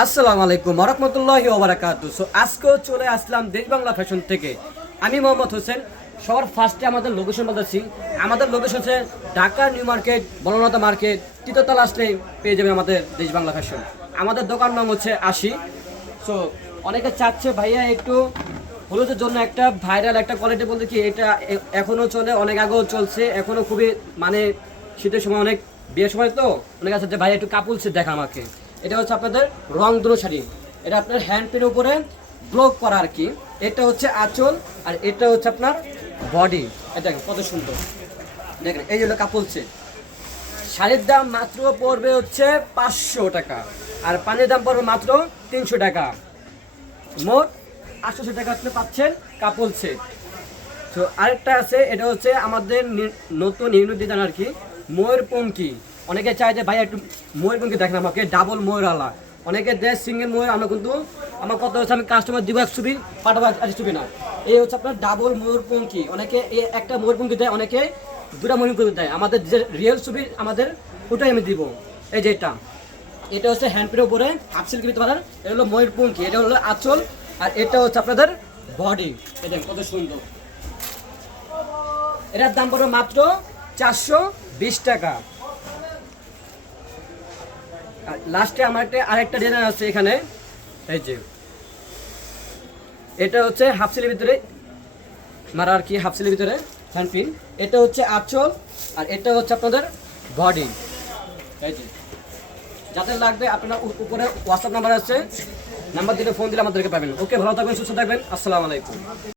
আসসালামু আলাইকুম ওয়া রাহমাতুল্লাহি ওয়া বারাকাতুহু। সো আজকেও চলে আসলাম দেশ বাংলা ফ্যাশন থেকে। আমি মোহাম্মদ হোসেন। সবার ফার্স্টে আমাদের লোকেশন বলতেছি। আমাদের লোকেশন হচ্ছে Dhaka new market, Banalata market, তৃতীয়তলা আসলেই পেয়ে যাবে আমাদের দেশ বাংলা ফ্যাশন। আমাদের দোকান নাম হচ্ছে আশি। সো অনেকে চাচ্ছে ভাইয়া একটু হলুদের জন্য একটা ভাইরাল একটা কোয়ালিটি, বলতে কি এটা এখনও চলে, অনেক আগেও চলছে, এখনও খুবই মানে শীতের সময় অনেক বিয়ের সময় তো অনেক আছে যে ভাই একটু কাপড় সেট দেখা আমাকে। এটা হচ্ছে আপনাদের রং দুনো শাড়ি, এটা আপনার হ্যান্ড পের উপরে ব্লক করা আর কি। এটা হচ্ছে আঁচল আর এটা হচ্ছে আপনার বডি। এটা কত সুন্দর দেখেন, এই হলো কাপড় সেট। শাড়ির দাম মাত্র পড়বে হচ্ছে 500 টাকা, আর পানির দাম পড়বে মাত্র 300 টাকা। মোট 800 টাকা আপনি পাচ্ছেন কাপড় সেট। তো আরেকটা আছে, এটা হচ্ছে আমাদের নতুন ইউনিট ডিজাইন আর কি, ময়ূরপঙ্খী। অনেকে চায় যে ভাই একটু ময়ূরপঙ্খী দেখেন আমাকে, ডাবল ময়ূরওয়ালা। অনেকে দেয় সিঙ্গেল ময়ূর, আমরা কিন্তু আমার কথা হচ্ছে আমি কাস্টমার দিব 1 ছবি, পাঠাবো 1 ছবি না। এই হচ্ছে আপনার ডাবল ময়ূরপঙ্খী। অনেকে এই একটা ময়ূরপঙ্খী দেয়, অনেকে দুটা ময়ূরপঙ্খী দেয়। আমাদের যে রিয়েল ছবি আমাদের ওটাই আমি দিব। এই যে এটা হচ্ছে হ্যান্ডপের উপরে হাফ সিল্ক দিতে পারেন। এটা হলো ময়ূরপঙ্খী, এটা হলো আঁচল, আর এটা হচ্ছে আপনাদের বডি। এটা কত সুন্দর। এটার দাম পড়বে মাত্র 420 টাকা। লাস্টে আমার আরেকটা ডিজাইন আছে এখানে, এই যে এটা হচ্ছে হাফ সিলের ভিতরে মারা আর কি, হাফ সিলের ভিতরে হ্যান্ড পিন। এটা হচ্ছে আঁচল আর এটা হচ্ছে আপনাদের বডি। এই যে যাদের লাগবে আপনারা উপরে হোয়াটসঅ্যাপ নাম্বার আছে, নাম্বার দিলে ফোন দিলে আমাদেরকে পাবেন। ওকে, ভালো থাকবেন, সুস্থ থাকবেন, আসসালামু আলাইকুম।